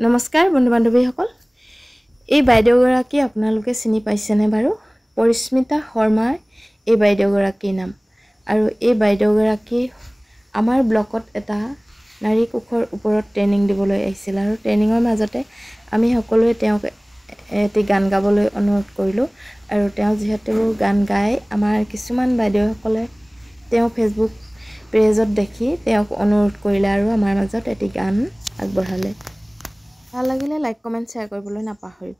নমস্কাৰ বন্ধু বান্ধৱীসকল এই বাইদেউগৰাকী আপোনালোকে চিনি পাইছেনে বাৰু পৰিস্মিতা শৰ্মাৰ এই বাইদেউগৰাকীৰ নাম আৰু এই বাইদেউগৰাকী আমাৰ ব্লকত এটা নাৰী কোষৰ ওপৰত ট্ৰেইনিং দিবলৈ আহিছিল আৰু ট্ৰেইনিঙৰ মাজতে আমি সকলোৱে তেওঁক এটি গান গাবলৈ অনুৰোধ কৰিলো আৰু তেওঁ যিহেতু গান গায় আমাৰ কিছুমান বাইদেউসকলে তেওঁ ফেসবুক পেজত দেখি তেওঁক অনুৰোধ কৰিলে আৰু আমাৰ মাজত এটি গান আগবঢ়ালে ভাল লাগিলে লাইক কমেন্ট শেয়াৰ কৰিবলৈ নাপাহৰিব।